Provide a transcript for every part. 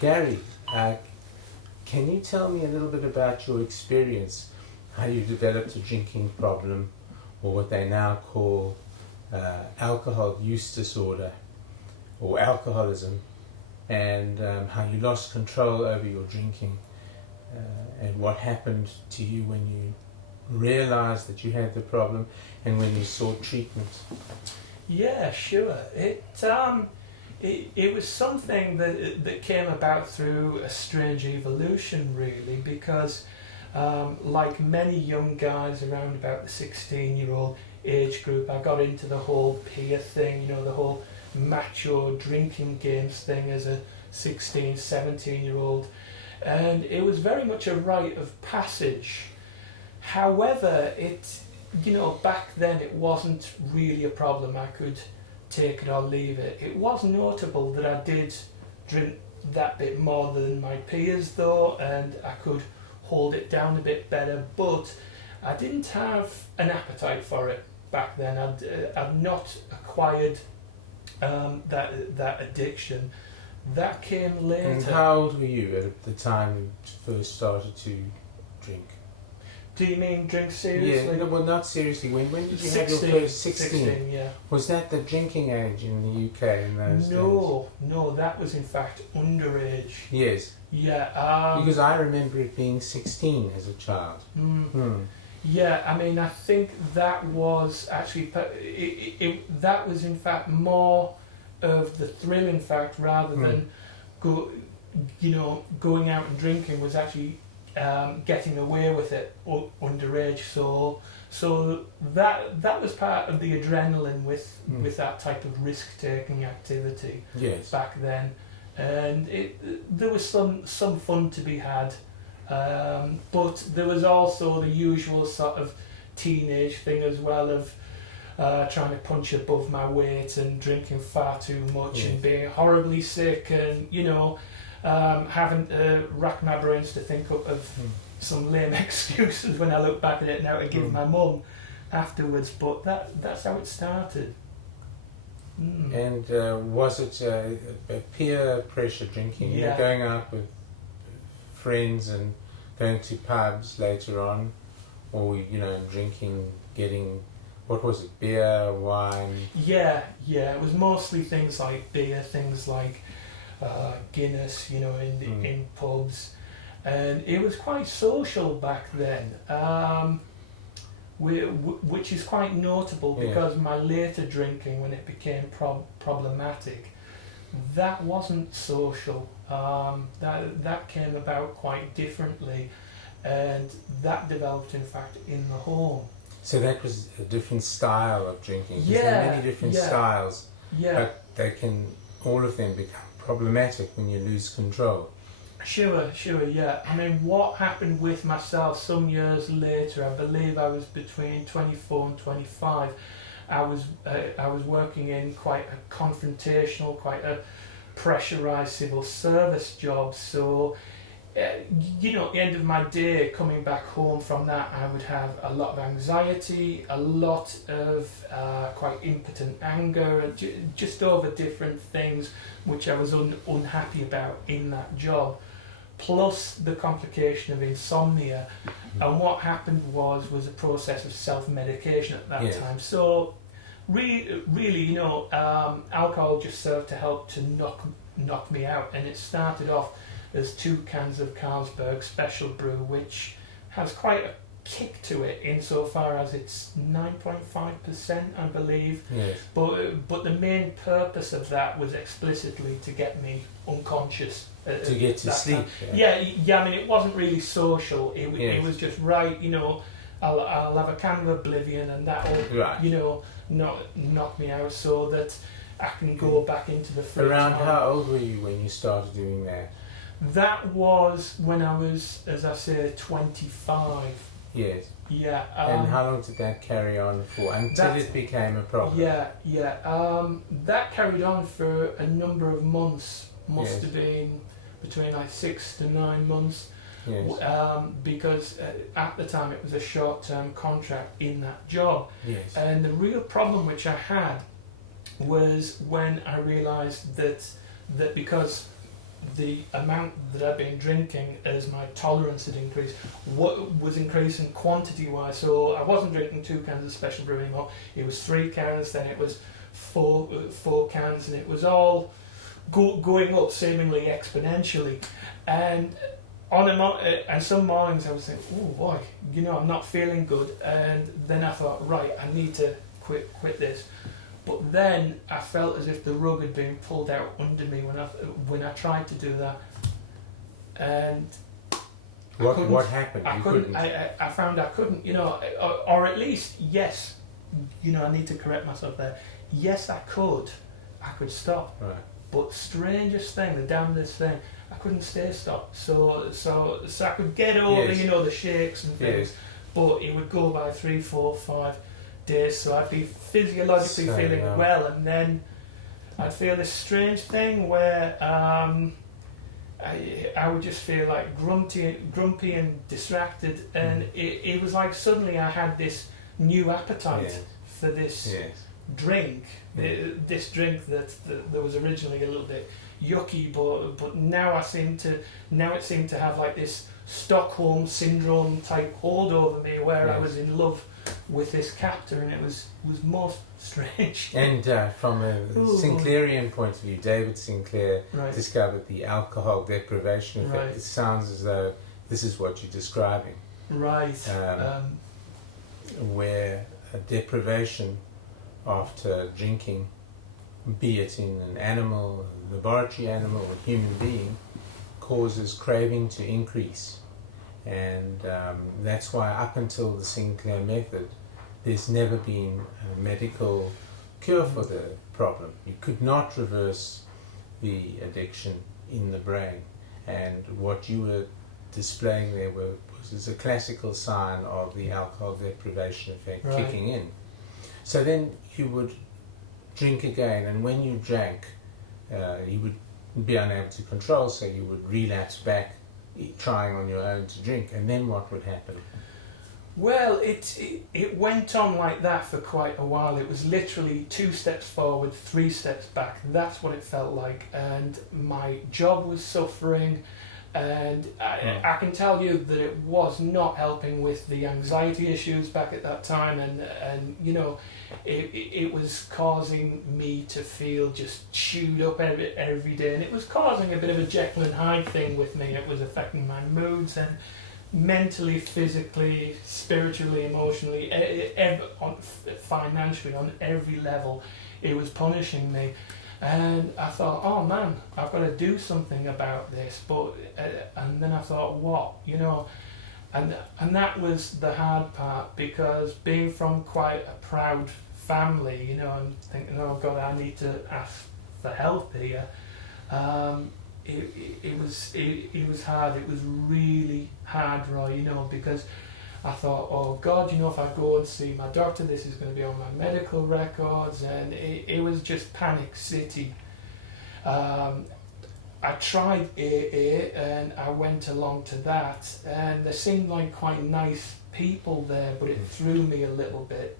Gary, can you tell me a little bit about your experience, how you developed a drinking problem, or what they now call alcohol use disorder, or alcoholism, and how you lost control over your drinking, and what happened to you when you realized that you had the problem and when you sought treatment? Yeah, sure. It was something that came about through a strange evolution, really, because like many young guys around about the 16-year-old age group, I got into the whole peer thing, the whole macho drinking games thing as a 16, 17-year-old, and it was very much a rite of passage. However, back then it wasn't really a problem. I could take it or leave it. It was notable that I did drink that bit more than my peers though, and I could hold it down a bit better, but I didn't have an appetite for it back then. I'd not acquired that addiction. That came later. And how old were you at the time you first started to drink? Do you mean drink seriously? Yeah, well, not seriously. When did you 16, have your first 16? 16, yeah. Was that the drinking age in the UK in those days? No, that was in fact underage. Yes. Yeah. Because I remember it being 16 as a child. Yeah, I mean, I think that was actually, that was in fact more of the thrill, in fact, rather than going out and drinking was actually getting away with it underage. So that was part of the adrenaline with that type of risk-taking activity. Yes. Back then, and there was some fun to be had, but there was also the usual sort of teenage thing as well of trying to punch above my weight and drinking far too much and being horribly sick, and having to rack my brains to think up of some lame excuses when I look back at it now to give my mum afterwards, but that's how it started. And was it a peer pressure drinking? Yeah. You were going out with friends and going to pubs later on, or drinking, getting, what was it, beer, wine? Yeah, it was mostly things like beer, things like Guinness, in pubs, and it was quite social back then, which is quite notable because my later drinking, when it became problematic, that wasn't social. That came about quite differently, and that developed in fact in the home. So that was a different style of drinking. Yeah, there are many different styles. Yeah. But all of them become problematic when you lose control. Sure, yeah. I mean, what happened with myself some years later, I believe I was between 24 and 25, I was working in quite a confrontational, quite a pressurised civil service job, so at the end of my day, coming back home from that, I would have a lot of anxiety, a lot of quite impotent anger, and just over different things which I was unhappy about in that job, plus the complication of insomnia. And what happened was a process of self-medication at that time. So really, alcohol just served to help to knock me out, and it started off as 2 cans of Carlsberg Special Brew, which has quite a kick to it insofar as it's 9.5%, I believe. Yes. But the main purpose of that was explicitly to get me unconscious. To get to sleep. Yeah. I mean, it wasn't really social. It was just right. I'll have a can of Oblivion, and that'll knock me out so that I can go back into the free Around time. how old were you when you started doing that? That was when I was, as I say, 25. Yes. Yeah. And how long did that carry on for until it became a problem? Yeah. That carried on for a number of months. Must have been between like 6 to 9 months. Yes. Because at the time it was a short-term contract in that job. Yes. And the real problem which I had was when I realised that because the amount that I'd been drinking as my tolerance had increased, what was increasing quantity-wise. So I wasn't drinking 2 cans of special brew anymore. It was 3 cans, then it was four cans, and it was all going up seemingly exponentially. And and some mornings I was thinking, oh boy, you know, I'm not feeling good. And then I thought, right, I need to quit this. But then I felt as if the rug had been pulled out under me when I tried to do that. And what happened? I couldn't. I found I couldn't, you know, or at least, yes, you know, I need to correct myself there. Yes, I could stop. Right. But strangest thing, the damnedest thing, I couldn't stay stopped. So I could get over, yes. you know, the shakes and things, yes. but it would go by 3, 4, 5 days. So I'd be physiologically feeling well, and then I'd feel this strange thing where I would just feel like grumpy and distracted, and it was like suddenly I had this new appetite for this drink, this drink that was originally a little bit yucky, but now it seemed to have like this Stockholm syndrome type hold over me, where I was in love with this captor, and it was most strange. And from a Sinclairian point of view, David Sinclair discovered the alcohol deprivation effect. Right. It sounds as though this is what you're describing. Right. Where a deprivation after drinking, be it in an animal, a laboratory animal, or human being, causes craving to increase. And that's why up until the Sinclair Method, there's never been a medical cure for the problem. You could not reverse the addiction in the brain. And what you were displaying there was a classical sign of the alcohol deprivation effect kicking in. So then you would drink again, and when you drank, you would be unable to control, so you would relapse back, trying on your own to drink, and then what would happen? Well, it went on like that for quite a while. It was literally 2 steps forward, 3 steps back. That's what it felt like, and my job was suffering, and I can tell you that it was not helping with the anxiety issues back at that time, and you know, it was causing me to feel just chewed up every day, and it was causing a bit of a Jekyll and Hyde thing with me. It was affecting my moods, and mentally, physically, spiritually, emotionally, financially, on every level, it was punishing me. And I thought, oh man, I've got to do something about this. But and then I thought, what, you know, and that was the hard part, because being from quite a proud family, you know, and thinking, oh God, I need to ask for help here. It was hard. It was really hard, Roy, you know, because I thought, oh God, you know, if I go and see my doctor, this is going to be on my medical records, and it was just panic city. I tried AA, and I went along to that, and there seemed like quite nice people there, but it threw me a little bit.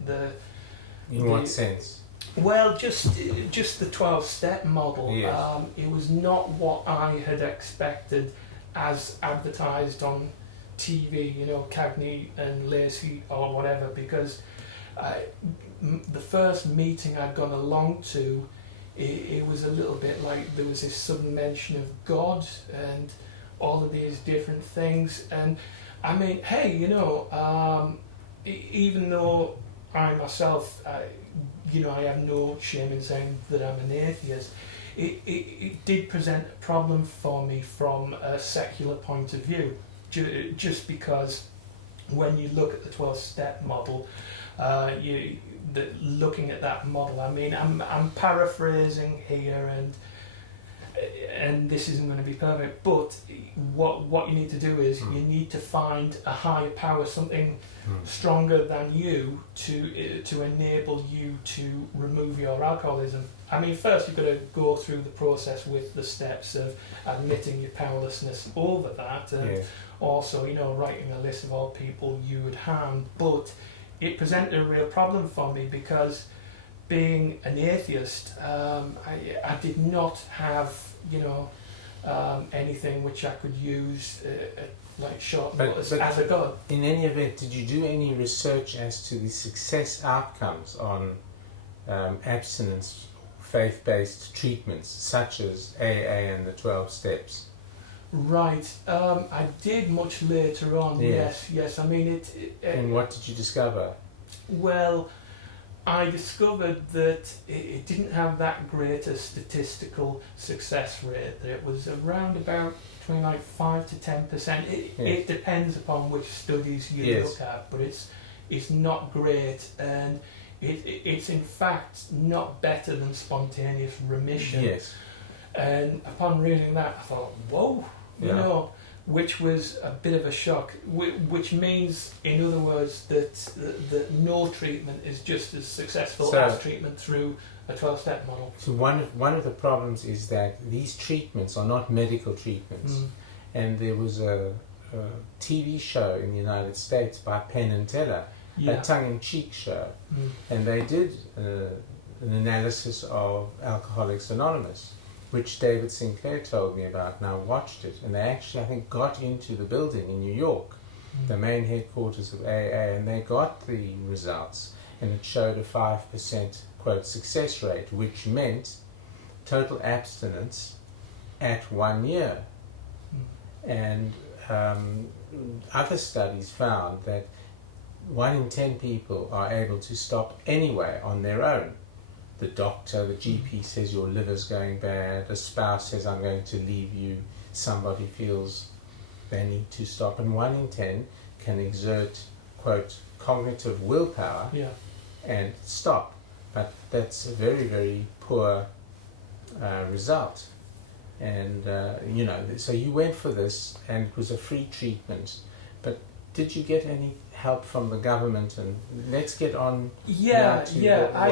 In what sense? Well, just the 12-step model. Yes. It was not what I had expected as advertised on TV, you know, Cagney and Lacey or whatever, because the first meeting I'd gone along to, it was a little bit like there was this sudden mention of God and all of these different things. And I mean, hey, you know, even though I myself, you know, I have no shame in saying that I'm an atheist, it did present a problem for me from a secular point of view, just because when you look at the 12-step model, looking at that model, I mean, I'm paraphrasing here, and this isn't going to be perfect, but what you need to do is you need to find a higher power, something stronger than you, to enable you to remove your alcoholism. I mean, first you've got to go through the process with the steps of admitting your powerlessness over that, and also, you know, writing a list of all people you would harm. But it presented a real problem for me, because being an atheist, I did not have, you know, anything which I could use like short But- notice but- as a god. In any event, did you do any research as to the success outcomes on abstinence, faith-based treatments such as AA and the 12 steps? Right, I did much later on. Yes. I mean And what did you discover? Well, I discovered that it didn't have that great a statistical success rate. That it was around about between like 5 to 10%. It depends upon which studies you look at, but it's not great, and it's in fact not better than spontaneous remission. Yes. And upon reading that, I thought, whoa, you know, which was a bit of a shock. Which means, in other words, that no treatment is just as successful as treatment through a 12-step model. So one of the problems is that these treatments are not medical treatments. And there was a TV show in the United States by Penn and Teller, a tongue-in-cheek show, and they did an analysis of Alcoholics Anonymous, which David Sinclair told me about, and I watched it, and they actually, I think, got into the building in New York, the main headquarters of AA, and they got the results, and it showed a 5%, quote, success rate, which meant total abstinence at 1 year. And other studies found that 1 in 10 people are able to stop anyway on their own. The doctor, the GP says your liver's going bad, a spouse says I'm going to leave you, somebody feels they need to stop, and 1 in 10 can exert, quote, cognitive willpower and stop. But that's a very, very poor result. And, you know, so you went for this, and it was a free treatment. But did you get any help from the government? And let's get on. Yeah, what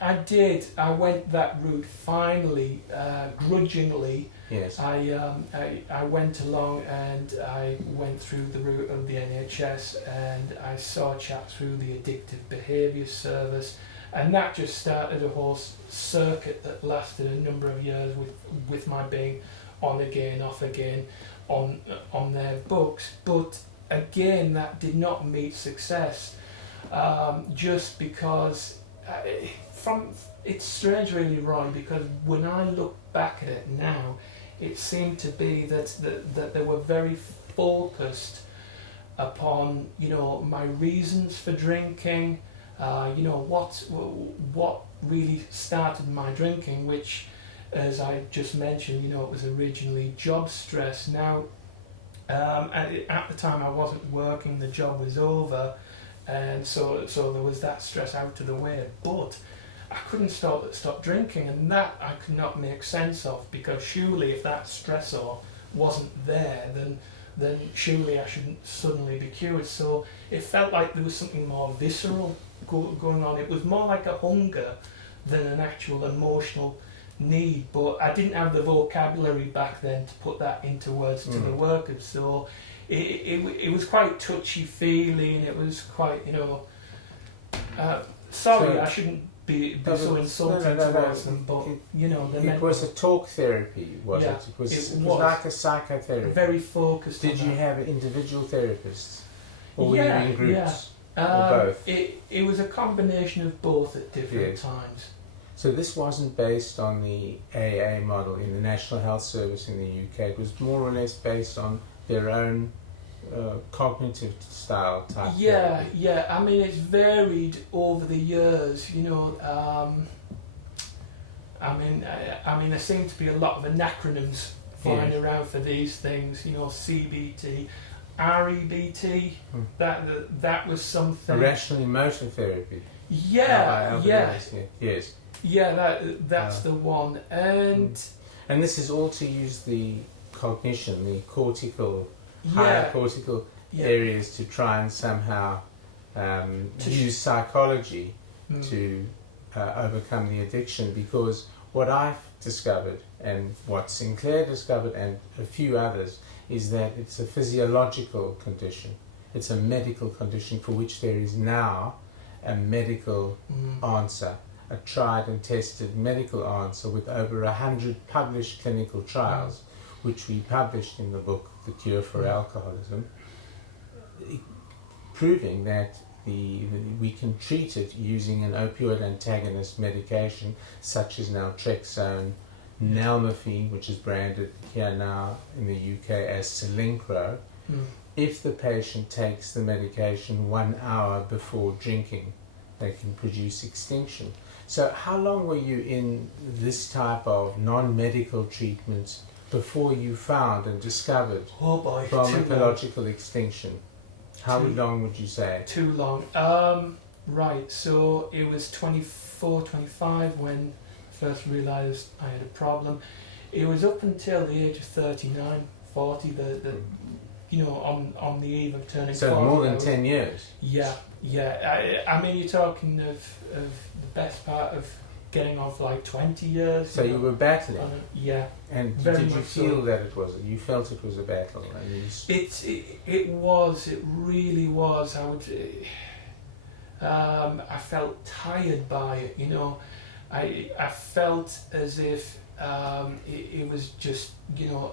I did. I went that route finally, grudgingly. Yes. I went along and I went through the route of the NHS, and I saw a chap through the addictive behaviour service, and that just started a whole circuit that lasted a number of years with my being on again, off again, on their books. But again, that did not meet success, just because it's strange, really, Roy, because when I look back at it now, it seemed to be that they were very focused upon, you know, my reasons for drinking, you know, what really started my drinking, which, as I just mentioned, you know, it was originally job stress. Now, at the time I wasn't working, the job was over, and so there was that stress out of the way, but I couldn't stop drinking, and that I could not make sense of, because surely if that stressor wasn't there, then surely I shouldn't suddenly be cured. So it felt like there was something more visceral going on. It was more like a hunger than an actual emotional need, but I didn't have the vocabulary back then to put that into words to the workers, so it was quite touchy-feely, and it was quite, you know, sorry, I shouldn't be so insulting towards them, but you know, it was a talk therapy, was it? It was like a psychotherapy. Very focused. Did you have individual therapists, or were you in groups, or both? It was a combination of both at different times. So this wasn't based on the AA model in the National Health Service in the UK. It was more or less based on their own cognitive style type therapy. Yeah. I mean, it's varied over the years. You know, I mean, there seem to be a lot of acronyms flying around for these things. You know, CBT, REBT. That was something. Rational emotion therapy. Yeah. Yes. Yeah, that's the one, and this is all to use the cognition, the cortical, higher cortical areas, to try and somehow use psychology to overcome the addiction. Because what I've discovered, and what Sinclair discovered, and a few others, is that it's a physiological condition. It's a medical condition for which there is now a medical answer. a tried and tested medical answer with over 100 published clinical trials, which we published in the book The Cure for Alcoholism, proving that we can treat it using an opioid antagonist medication such as naltrexone, nalmefene, which is branded here now in the UK as Sinclair, if the patient takes the medication 1 hour before drinking. They can produce extinction. So how long were you in this type of non-medical treatment before you found and discovered pharmacological extinction? How long would you say? Too long. Right, so it was 24, 25 when I first realised I had a problem. It was up until the age of 39, 40, on the eve of turning 40. So more than 10 years? Yeah. I mean, you're talking of the best part of getting on for like 20 years. So you were battling? Yeah. And did you feel that it was? You felt it was a battle? It was. It really was. I felt tired by it. I felt as if it was just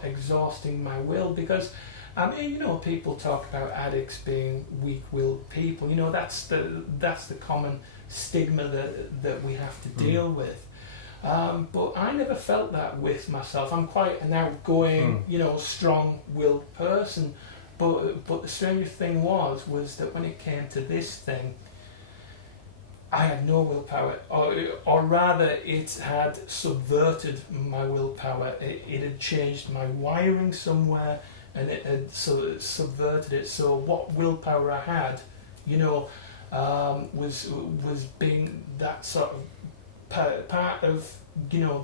exhausting my will, because I mean, people talk about addicts being weak-willed people. That's the common stigma that we have to deal with. But I never felt that with myself. I'm quite an outgoing, strong-willed person. But the strangest thing was that when it came to this thing, I had no willpower, or rather, it had subverted my willpower. It had changed my wiring somewhere, and it had subverted it. So what willpower I had, was being that sort of part of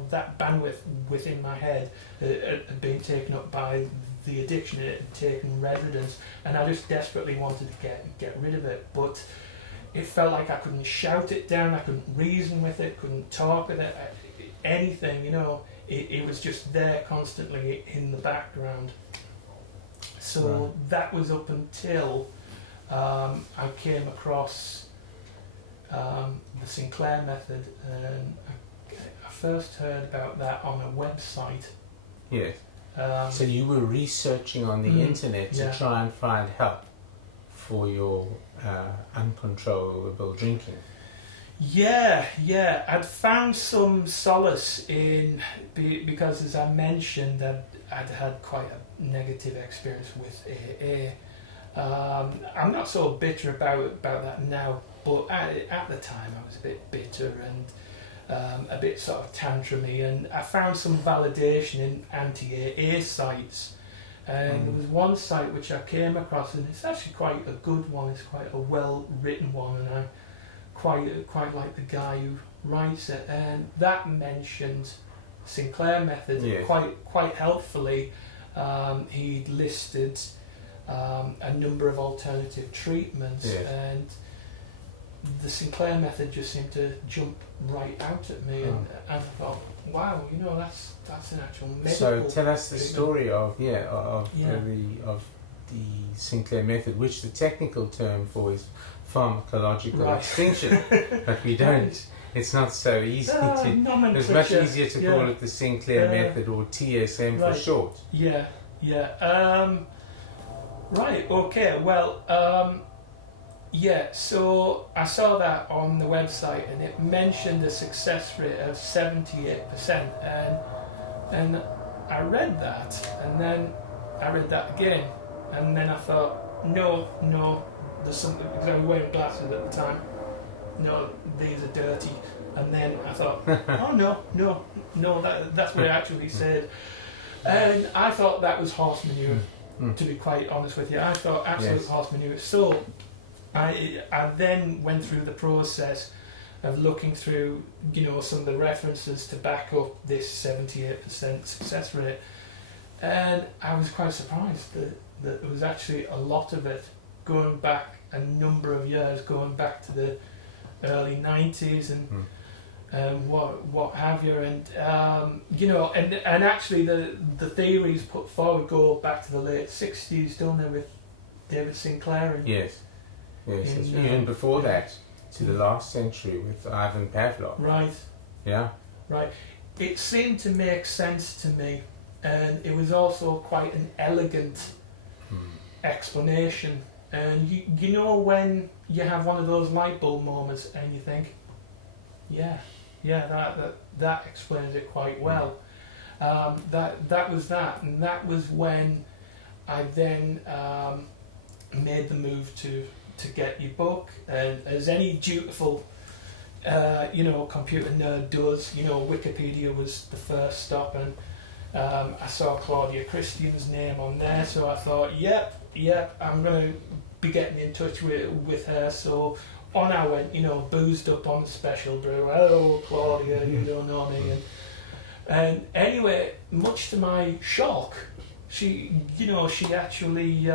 that bandwidth within my head had been taken up by the addiction. It had taken residence, and I just desperately wanted to get rid of it. But it felt like I couldn't shout it down, I couldn't reason with it, couldn't talk with it, anything. It was just there constantly in the background. So that was up until I came across the Sinclair Method, and I first heard about that on a website. Yes. So you were researching on the internet to try and find help for your uncontrollable drinking. Yeah. I'd found some solace in, because as I mentioned, I'd had quite a negative experience with AA. I'm not so bitter about that now, but at the time I was a bit bitter and a bit sort of tantrumy, and I found some validation in anti-AA sites. And there was one site which I came across, and it's actually quite a good one. It's quite a well-written one, and I quite like the guy who writes it. And that mentioned Sinclair Method quite helpfully. He listed a number of alternative treatments, and the Sinclair Method just seemed to jump right out at me, and I thought, wow, that's an actual medical. So tell us the treatment. story of the Sinclair Method, which the technical term for is pharmacological extinction, but we don't. It's not so easy to. It's much easier to call it the Sinclair Method, or TSM for short. Right. Okay. Well. So I saw that on the website, and it mentioned a success rate of 78%, and I read that, and then I read that again, and then I thought, no, there's something, because I was wearing glasses at the time. No, these are dirty. And then I thought, oh no, that's what it actually said. And I thought that was horse manure, to be quite honest with you. I thought absolute horse manure. So I then went through the process of looking through, some of the references to back up this 78% success rate. And I was quite surprised that there was actually a lot of it going back a number of years, going back to the early 90s and what have you, and and actually the theories put forward go back to the late 60s, don't they, with David Sinclair? And yes, even before that. to the last century with Ivan Pavlov. Right. Yeah. Right. It seemed to make sense to me, and it was also quite an elegant explanation. And you know when you have one of those light bulb moments and you think, yeah, that explains it quite well. That was that, and that was when I then made the move to get your book. And as any dutiful computer nerd does, Wikipedia was the first stop, and I saw Claudia Christian's name on there, so I thought, yep, I'm going to be getting in touch with her. So on I went, boozed up on special brew. Hello, Claudia, you don't know me. And anyway, much to my shock, she actually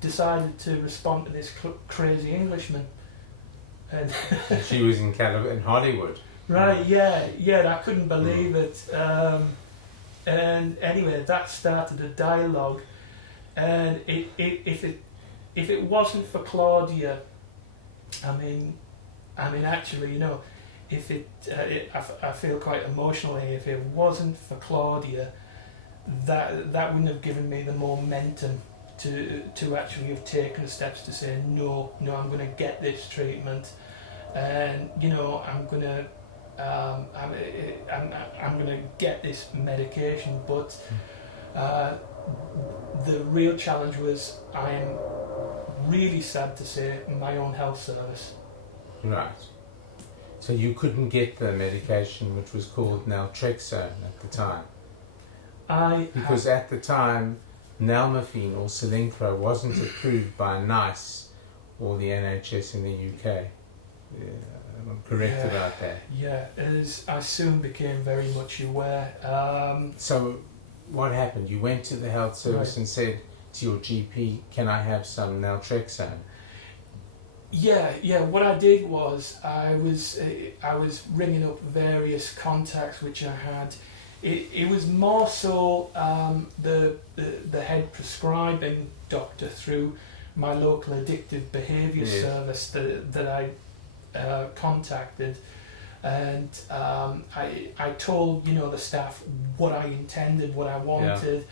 decided to respond to this crazy Englishman. And she was in Hollywood. Right, yeah, I couldn't believe it. And anyway, that started a dialogue. And if it wasn't for Claudia, I mean, actually, I feel quite emotional here. If it wasn't for Claudia, that wouldn't have given me the momentum to actually have taken the steps to say no, I'm going to get this treatment, and I'm going to get this medication. But the real challenge was, I am really sad to say, my own health service. Right. So you couldn't get the medication, which was called naltrexone at the time. Because at the time, nalmefene or Sinclair wasn't approved by NICE or the NHS in the UK. I'm correct about that. Yeah, I soon became very much aware. So what happened? You went to the health service and said to your GP, can I have some naltrexone? Yeah. What I did was I was ringing up various contacts which I had. It was more so the head prescribing doctor through my local addictive behaviour service that I contacted, and I told the staff what I intended, what I wanted,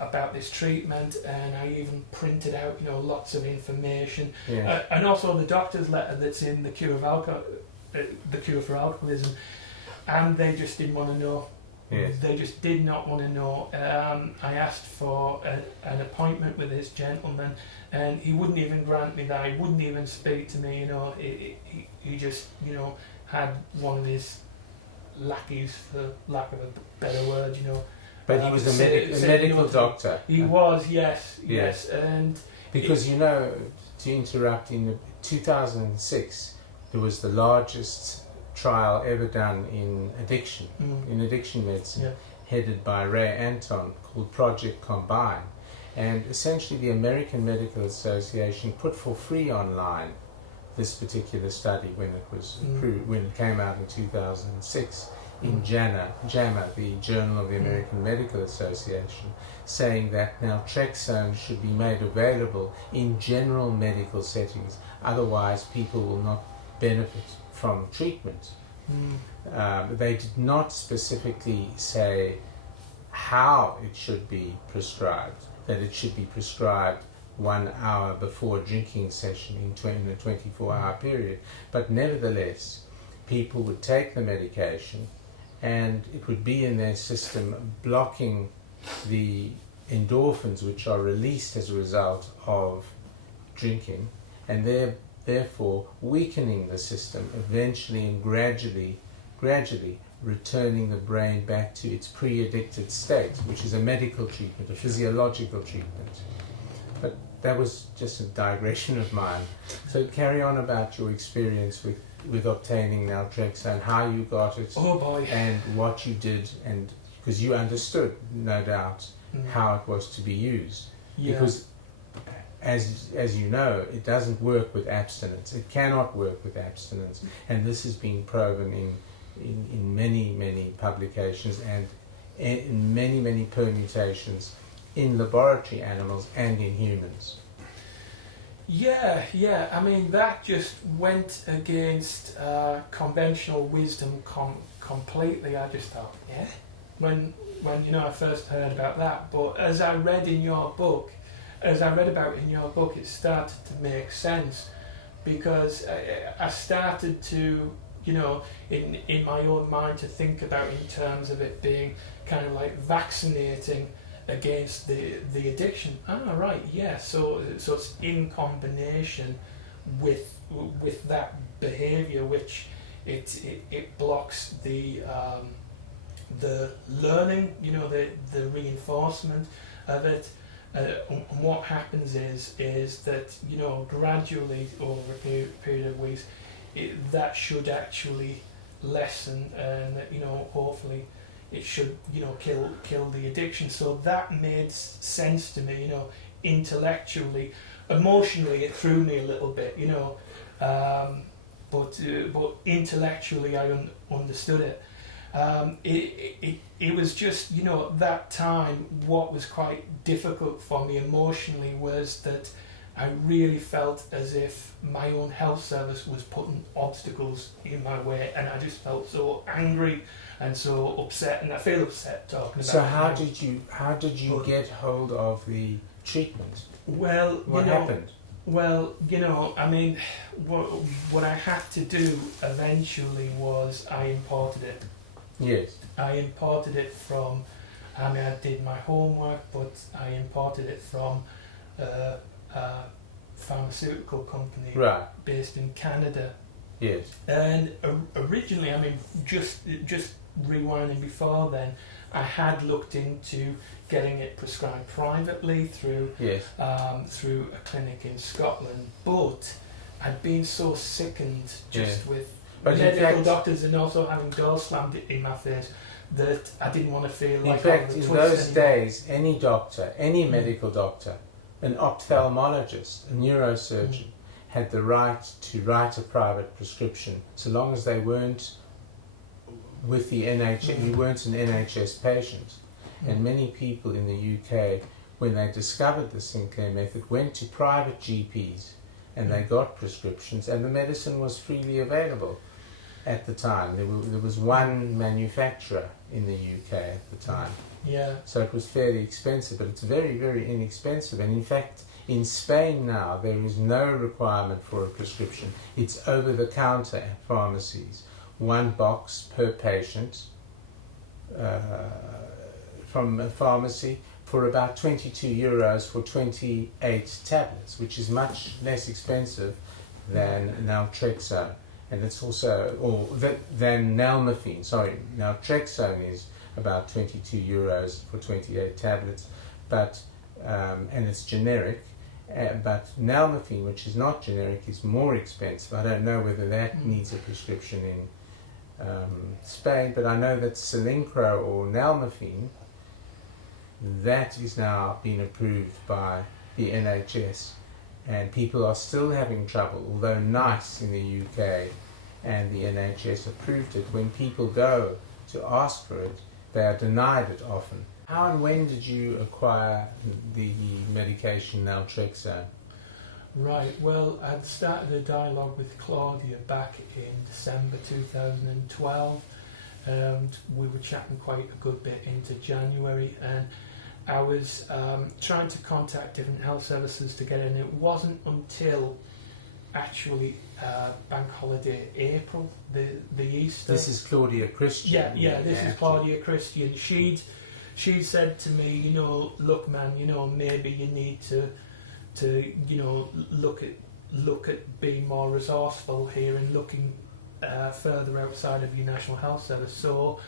about this treatment, and I even printed out lots of information, and also the doctor's letter that's in the Cure for Alcoholism. And they just didn't want to know. Yes. They just did not want to know. I asked for an appointment with this gentleman, and he wouldn't even grant me that. He wouldn't even speak to me. He just had one of his lackeys, for lack of a better word. But he was a medical doctor. He was, yes, and because to interrupt, in 2006 there was the largest trial ever done in addiction medicine, headed by Ray Anton, called Project Combine. And essentially the American Medical Association put for free online this particular study when it was approved, when it came out in 2006 in JAMA, the Journal of the American Medical Association, saying that naltrexone should be made available in general medical settings, otherwise people will not benefit from treatment. They did not specifically say how it should be prescribed, that it should be prescribed 1 hour before a drinking session in a 24-hour period. But nevertheless, people would take the medication and it would be in their system, blocking the endorphins which are released as a result of drinking, and therefore weakening the system, eventually and gradually returning the brain back to its pre-addicted state, which is a medical treatment, a physiological treatment. But that was just a digression of mine. So carry on about your experience with obtaining naltrexone, how you got it, and what you did, and because you understood, no doubt, how it was to be used. Because as you know, it doesn't work with abstinence. It cannot work with abstinence, and this has been proven in many publications and in many permutations in laboratory animals and in humans. Yeah. I mean, that just went against conventional wisdom completely. I just thought, yeah, when I first heard about that. But as I read about in your book, it started to make sense, because I started to, in my own mind, to think about in terms of it being kind of like vaccinating against the addiction. Right, yeah. So it's in combination with that behaviour, which it blocks the learning, the reinforcement of it. And what happens is that, gradually over a period of weeks, that should actually lessen, and that, hopefully it should, kill the addiction. So that made sense to me, intellectually. Emotionally, it threw me a little bit, but intellectually I understood it. It was just, at that time, what was quite difficult for me emotionally was that I really felt as if my own health service was putting obstacles in my way, and I just felt so angry and so upset, and I feel upset talking about it. So how did you get hold of the treatment? Well, what happened? Well, I mean, what I had to do eventually was I imported it. Yes. I imported it from, I did my homework, but I imported it from a pharmaceutical company, right, based in Canada. Yes. And originally, just rewinding before then, I had looked into getting it prescribed privately through yes. Through a clinic in Scotland, but I'd been so sickened just with medical doctors and also having doors slammed in my face that I didn't want to feel like. In fact, in those days, any doctor, any medical doctor, an ophthalmologist, a neurosurgeon, had the right to write a private prescription, so long as they weren't with the NHS. You weren't an NHS patient. And many people in the UK, when they discovered the Sinclair Method, went to private GPs and they got prescriptions, and the medicine was freely available at the time. There was one manufacturer in the UK at the time. Yeah. So it was fairly expensive, but it's very, very inexpensive. And in fact, in Spain now, there is no requirement for a prescription. It's over-the-counter at pharmacies. One box per patient from a pharmacy for about €22 for 28 tablets, which is much less expensive than naltrexone. And it's also, than nalmefene. Sorry, naltrexone is about €22 for 28 tablets, but and it's generic. But nalmefene, which is not generic, is more expensive. I don't know whether that needs a prescription in Spain, but I know that Salincro or nalmefene, that is now being approved by the NHS, and people are still having trouble, although NICE in the UK and the NHS approved it. When people go to ask for it, they are denied it often. How and when did you acquire the medication naltrexone? Right, well, I'd started a dialogue with Claudia back in December 2012, and we were chatting quite a good bit into January, and I was trying to contact different health services to get it, and it wasn't until actually bank holiday April, the Easter. This is Claudia Christian. Yeah, this is Claudia Christian. She'd said to me, look man, maybe you need to look at being more resourceful here and looking further outside of your National Health Service. So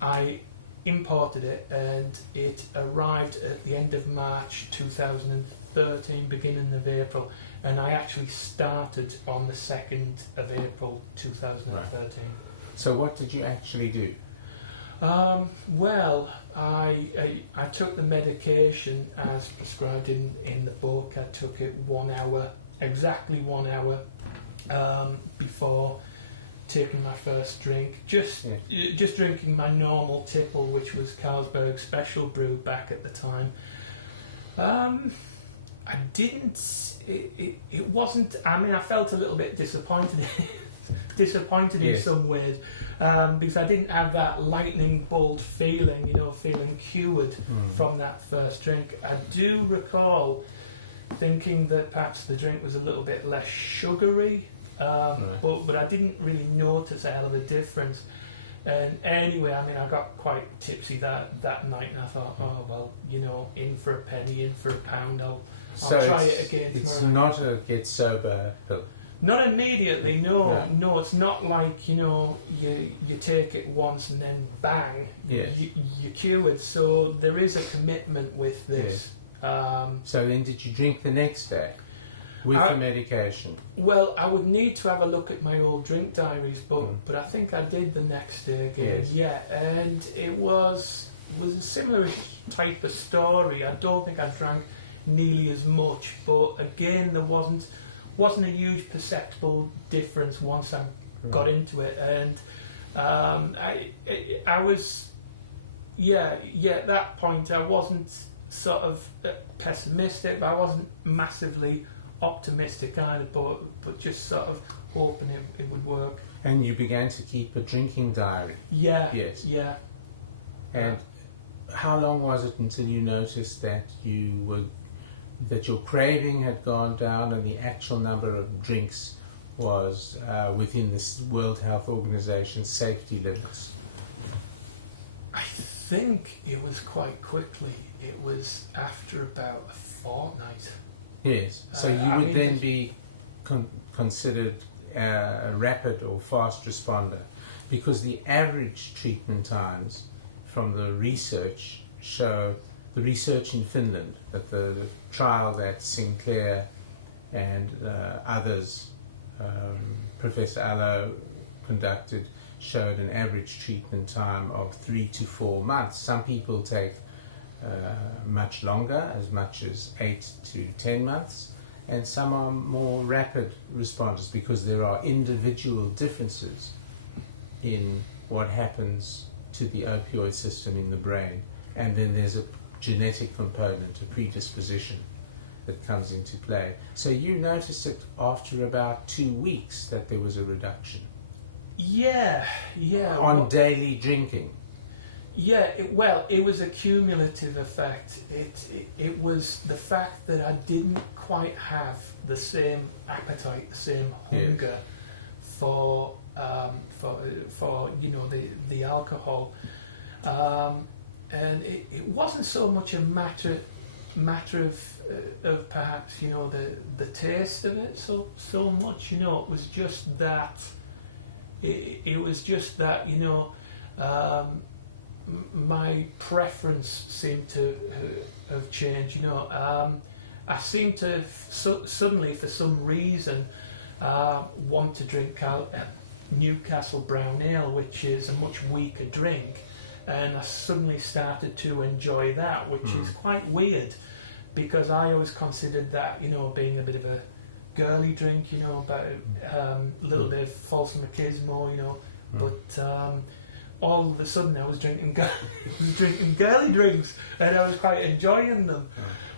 I imported it, and it arrived at the end of March 2013, beginning of April, and I actually started on the 2nd of April 2013. Right. So what did you actually do? Well, I took the medication as prescribed in the book. I took it 1 hour, exactly 1 hour before taking my first drink. Just drinking my normal tipple, which was Carlsberg Special Brew back at the time. I didn't. It wasn't. I mean, I felt a little bit disappointed. Disappointed in Yes. some ways, because I didn't have that lightning bolt feeling, feeling cured from that first drink. I do recall thinking that perhaps the drink was a little bit less sugary, but I didn't really notice a hell of a difference. And anyway, I mean, I got quite tipsy that night, and I thought, oh well, in for a penny, in for a pound, I'll try it again tomorrow. It's not a get sober pill. Not immediately, no. It's not like you take it once and then bang, Yes. you're cured. So there is a commitment with this. So then, did you drink the next day with the medication? Well, I would need to have a look at my old drink diaries, but I think I did the next day again. Yes. Yeah, and it was a similar type of story. I don't think I drank nearly as much, but again, there wasn't a huge perceptible difference once I got into it, and I was, at that point I wasn't sort of pessimistic, but I wasn't massively optimistic either, but just sort of hoping it would work. And you began to keep a drinking diary. Yeah. Yes. Yeah. And how long was it until you noticed that that your craving had gone down and the actual number of drinks was within the World Health Organization's safety limits? I think it was quite quickly. It was after about a fortnight. Yes. So you would then be considered a rapid or fast responder, because the average treatment times from the research show, the research in Finland, that the trial that Sinclair and others, Professor Allo conducted, showed an average treatment time of 3 to 4 months. Some people take much longer, as much as 8 to 10 months, and some are more rapid responders, because there are individual differences in what happens to the opioid system in the brain, and then there's a genetic component, a predisposition that comes into play. So you noticed it after about 2 weeks that there was a reduction. Yeah. On daily drinking. Yeah, it was a cumulative effect. It was the fact that I didn't quite have the same appetite, the same hunger for the alcohol, and it wasn't so much a matter of perhaps the taste of it so much. It was just that my preference seemed to have changed. I seemed to suddenly, for some reason, want to drink Newcastle Brown Ale, which is a much weaker drink, and I suddenly started to enjoy that, which is quite weird, because I always considered that being a bit of a girly drink, about a little bit of false machismo, but all of a sudden I was drinking girly drinks, and I was quite enjoying them,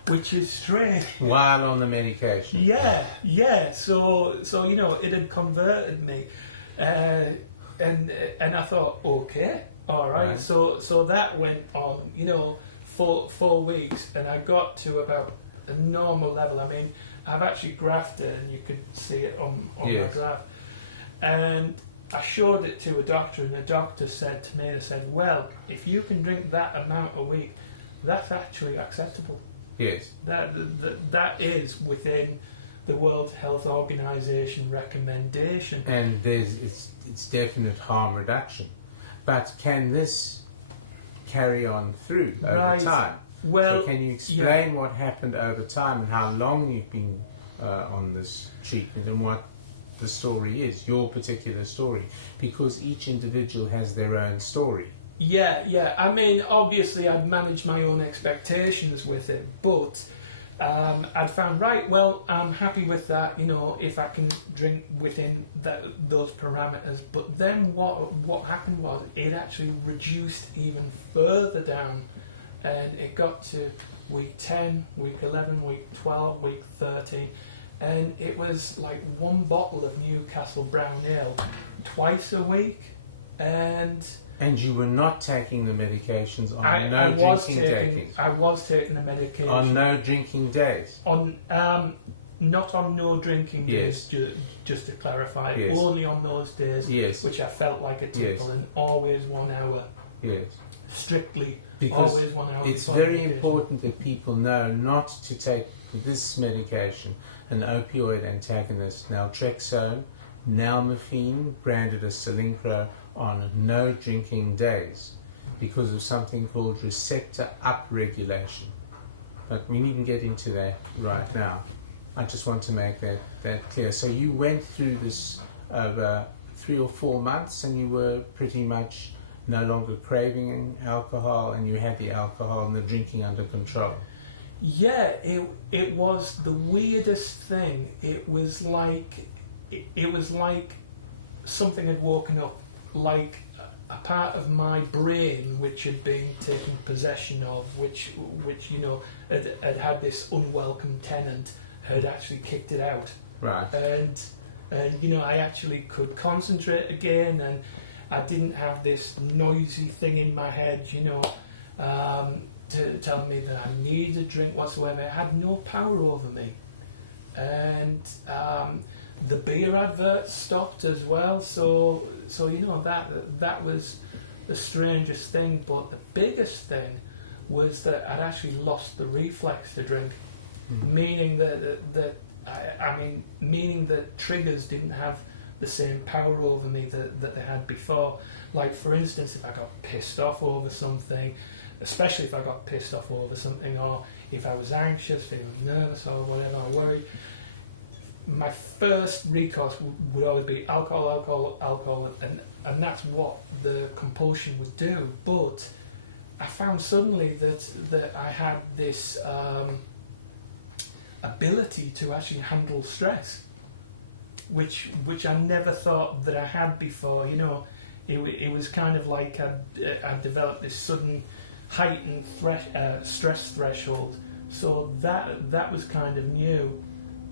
which is strange. While on the medication. Yeah. So it had converted me, and I thought, okay, all right. So that went on, for 4 weeks, and I got to about a normal level. I mean, I've actually graphed it, and you can see it on my graph, and I showed it to a doctor, and the doctor said to me, well, if you can drink that amount a week, that's actually acceptable. Yes. That is within the World Health Organization recommendation. And it's definite harm reduction. But can this carry on through over time? Well, so can you explain what happened over time and how long you've been on this treatment, and what the story is, your particular story, because each individual has their own story. Yeah. I mean, obviously I'd managed my own expectations with it, but I'd found, I'm happy with that, if I can drink within those parameters. But then what happened was it actually reduced even further down, and it got to week 10, week 11, week 12, week 13, and it was like one bottle of Newcastle Brown Ale twice a week, and you were not taking the medications on I was taking the medication on no drinking days. On not on no drinking days. Just to clarify, only on those days, which I felt like a tipple, and always 1 hour. Yes. Strictly, because always 1 hour. It's very important that people know not to take this medication, an opioid antagonist, naltrexone, nalmefene, branded as Sinclair, on no drinking days because of something called receptor upregulation. But we needn't get into that right now. I just want to make that clear. So you went through this over 3 or 4 months, and you were pretty much no longer craving alcohol, and you had the alcohol and the drinking under control. Yeah, it was the weirdest thing. It was like something had woken up, like a part of my brain which had been taken possession of, which had this unwelcome tenant, had actually kicked it out. Right. And I actually could concentrate again, and I didn't have this noisy thing in my head, to tell me that I needed a drink whatsoever. It had no power over me. And the beer adverts stopped as well, so that was the strangest thing. But the biggest thing was that I'd actually lost the reflex to drink, meaning that triggers didn't have the same power over me that they had before. Like, for instance, if I got pissed off over something, especially if I got pissed off over something, or if I was anxious, feeling nervous or whatever, or worried, my first recourse would always be alcohol, and that's what the compulsion would do. But I found suddenly that I had this ability to actually handle stress, which I never thought that I had before. It was kind of like I developed this sudden heightened stress threshold. So that was kind of new,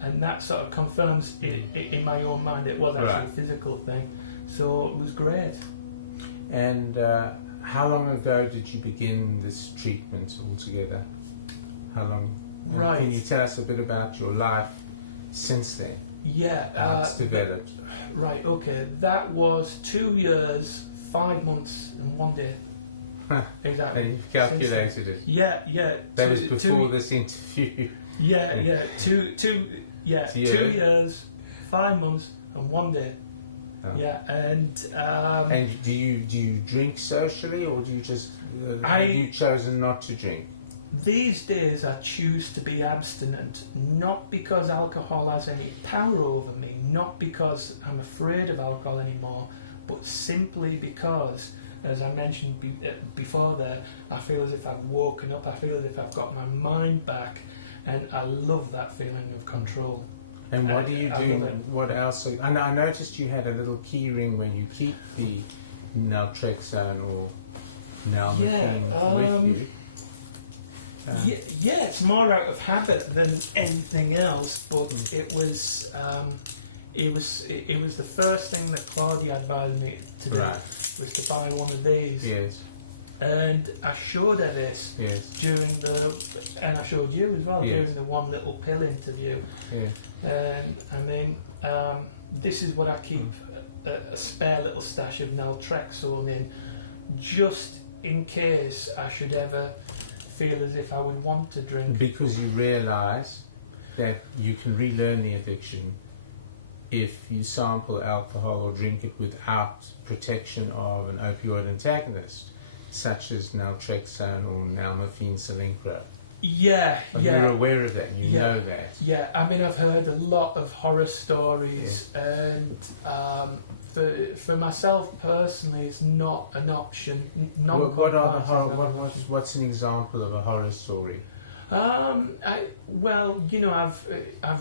and that sort of confirms in my own mind it was actually a physical thing. So it was great. And how long ago did you begin this treatment altogether? How long? Right. Can you tell us a bit about your life since then? Yeah. How it's developed. Right, okay. That was 2 years, 5 months and 1 day. Exactly. And you've calculated it. Yeah. That was before this interview. Yeah. 2 years, 5 months and 1 day. Oh. Yeah, and do you drink socially, or do you just have you chosen not to drink? These days I choose to be abstinent, not because alcohol has any power over me, not because I'm afraid of alcohol anymore, but simply because, as I mentioned before there, I feel as if I've woken up, I feel as if I've got my mind back, and I love that feeling of control. And what do you do? What else? And I noticed you had a little key ring where you keep the naltrexone or nalmefene with you. It's more out of habit than anything else. But it was the first thing that Claudia advised me to do, was to buy one of these. Yes. And I showed her this during and I showed you as well during the one little pill interview. Yeah. This is what I keep a spare little stash of naltrexone in, just in case I should ever feel as if I would want to drink. Because you realise that you can relearn the addiction if you sample alcohol or drink it without protection of an opioid antagonist, such as naltrexone or nalmefene Sinclair. But you're aware of that, you know that. Yeah, I mean, I've heard a lot of horror stories, and for myself personally, it's not an option. What are the horror? What's an example of a horror story? I've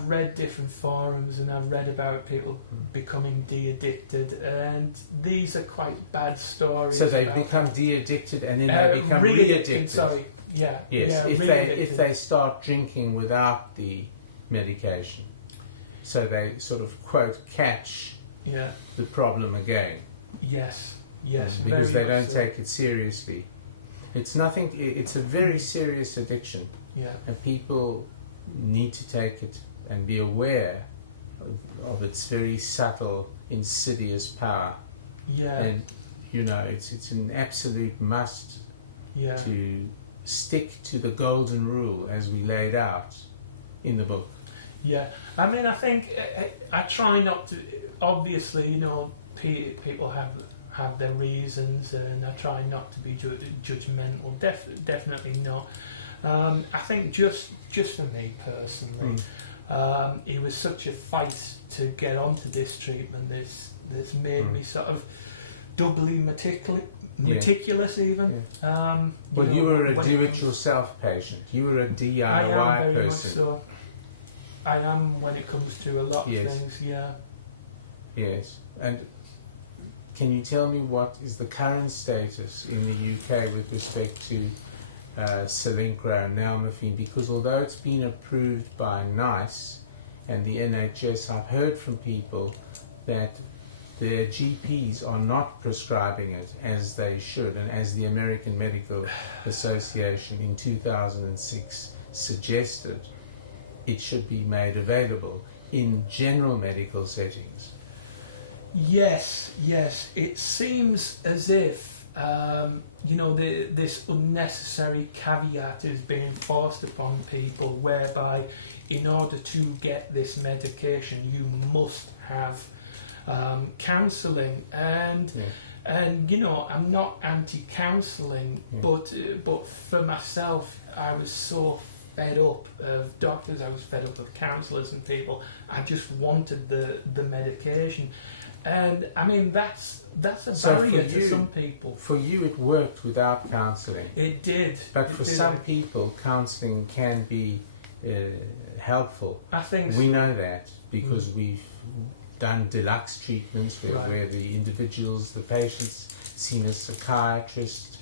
read different forums, and I've read about people becoming de-addicted, and these are quite bad stories. So they become de-addicted and then they become re-addicted. Sorry, Yeah. Yes, Yeah, if really. they start drinking without the medication, so they sort of quote catch Yeah. the problem again. Yes. Yes. Because very they don't much so. take it seriously. It's nothing. It's a very serious addiction, Yeah. and people need to take it and be aware of its very subtle, insidious power. Yeah. And it's an absolute must Yeah. to stick to the golden rule as we laid out in the book. Yeah, I mean, I think I try not to. Obviously, people have their reasons, and I try not to be judgmental. Definitely not. I think just for me personally, it was such a fight to get onto this treatment. This made me sort of doubly meticulous even. Yeah. Well, you were a do-it-yourself patient. You were a DIY I am very person. much so. I am when it comes to a lot of things, yeah. Yes. And can you tell me what is the current status in the UK with respect to Sinclair and nalmefene? Because although it's been approved by NICE and the NHS, I've heard from people that their GPs are not prescribing it as they should, and as the American Medical Association in 2006 suggested, it should be made available in general medical settings. Yes. It seems as if this unnecessary caveat is being forced upon people, whereby in order to get this medication, you must have counselling, and I'm not anti-counselling, but for myself, I was so fed up of doctors, I was fed up of counsellors and people. I just wanted the medication, and I mean that's a barrier to some people. For you, it worked without counselling. It did, but for some people, counselling can be helpful. I think we know that because we've done deluxe treatments where the individuals, the patients, seen a psychiatrist,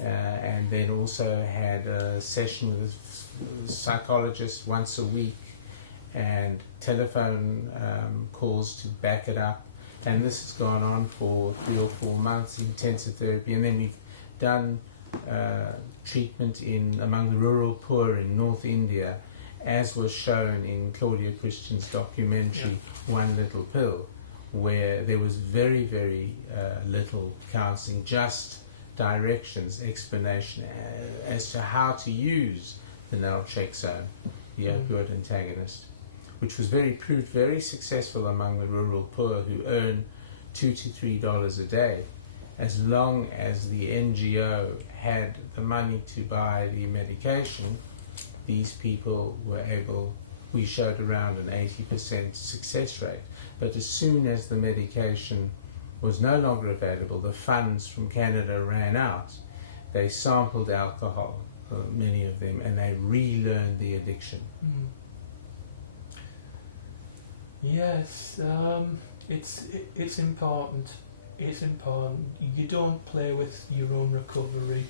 and then also had a session with a psychologist once a week, and telephone calls to back it up. And this has gone on for 3 or 4 months, intensive therapy, and then we've done treatment among the rural poor in North India, as was shown in Claudia Christian's documentary, One Little Pill, where there was very, very little counselling, just directions, explanation as to how to use the naltrexone, the opioid antagonist, which was proved very successful among the rural poor who earn $2 to $3 a day, as long as the NGO had the money to buy the medication. These people were able, we showed around an 80% success rate. But as soon as the medication was no longer available, the funds from Canada ran out. They sampled alcohol, many of them, and they relearned the addiction. Yes, it's important. It's important. You don't play with your own recovery,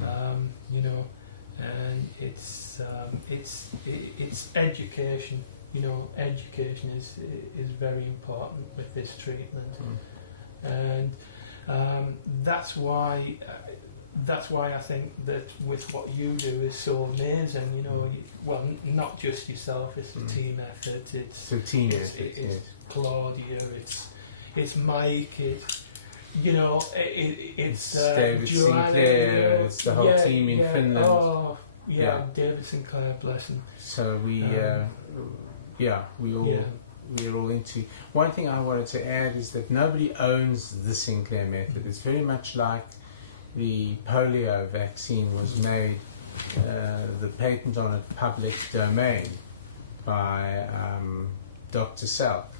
and it's education. Education is very important with this treatment, and that's why I think that with what you do is so amazing. Well, not just yourself. It's a team effort. It's Claudia. It's Mike. It's David Joanna, Sinclair. It's the whole team in Finland. Oh, David Sinclair, bless him. So we're all into. One thing I wanted to add is that nobody owns the Sinclair Method. It's very much like the polio vaccine was made, the patent on it public domain by Dr. South,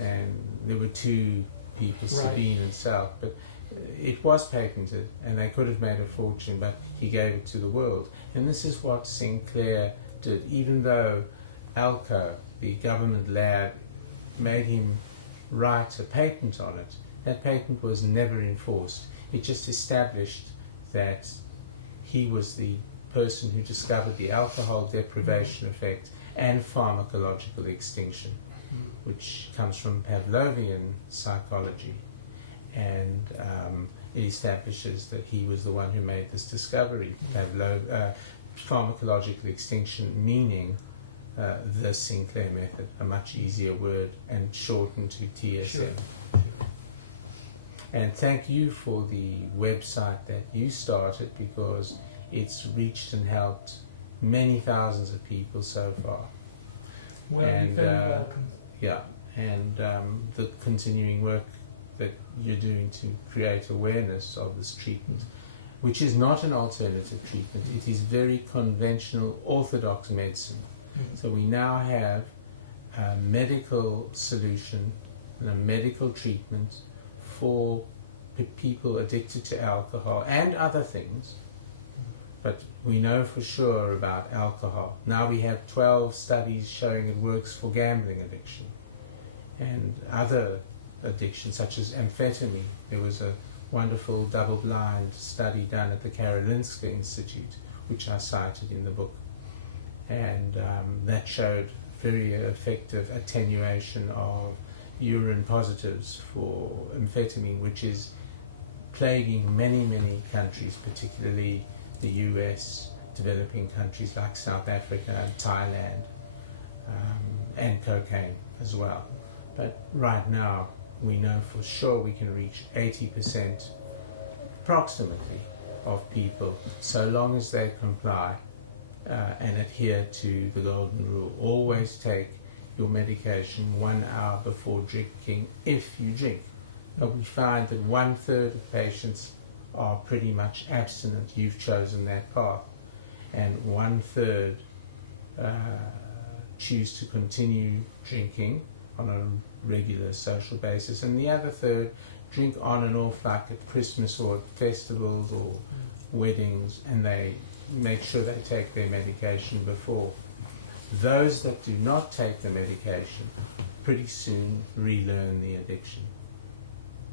and there were 2 people, Sabine and South, but it was patented and they could have made a fortune, but he gave it to the world. And this is what Sinclair did, even though Alco, the government lab, made him write a patent on it. That patent was never enforced. It just established that he was the person who discovered the alcohol deprivation effect and pharmacological extinction, which comes from Pavlovian psychology, and it establishes that he was the one who made this discovery. Pharmacological extinction meaning the Sinclair Method, a much easier word and shortened to TSM. Sure. And thank you for the website that you started, because it's reached and helped many thousands of people so far. Well, And, you're very welcome. Yeah, and the continuing work that you're doing to create awareness of this treatment, which is not an alternative treatment. It is very conventional orthodox medicine. So we now have a medical solution and a medical treatment for people addicted to alcohol and other things, but we know for sure about alcohol. Now we have 12 studies showing it works for gambling addiction and other addictions such as amphetamine. There was a wonderful double-blind study done at the Karolinska Institute, which I cited in the book, and that showed very effective attenuation of urine positives for amphetamine, which is plaguing many, many countries, particularly the US, developing countries like South Africa and Thailand, and cocaine as well. But right now, we know for sure we can reach 80% approximately of people, so long as they comply and adhere to the golden rule. Always take your medication 1 hour before drinking, if you drink. But we find that 1/3 of patients are pretty much abstinent. You've chosen that path. And 1/3 choose to continue drinking on a regular social basis. And the other 1/3 drink on and off, like at Christmas or at festivals or weddings, and they make sure they take their medication before. Those that do not take the medication pretty soon relearn the addiction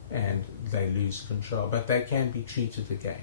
and they lose control, but they can be treated again.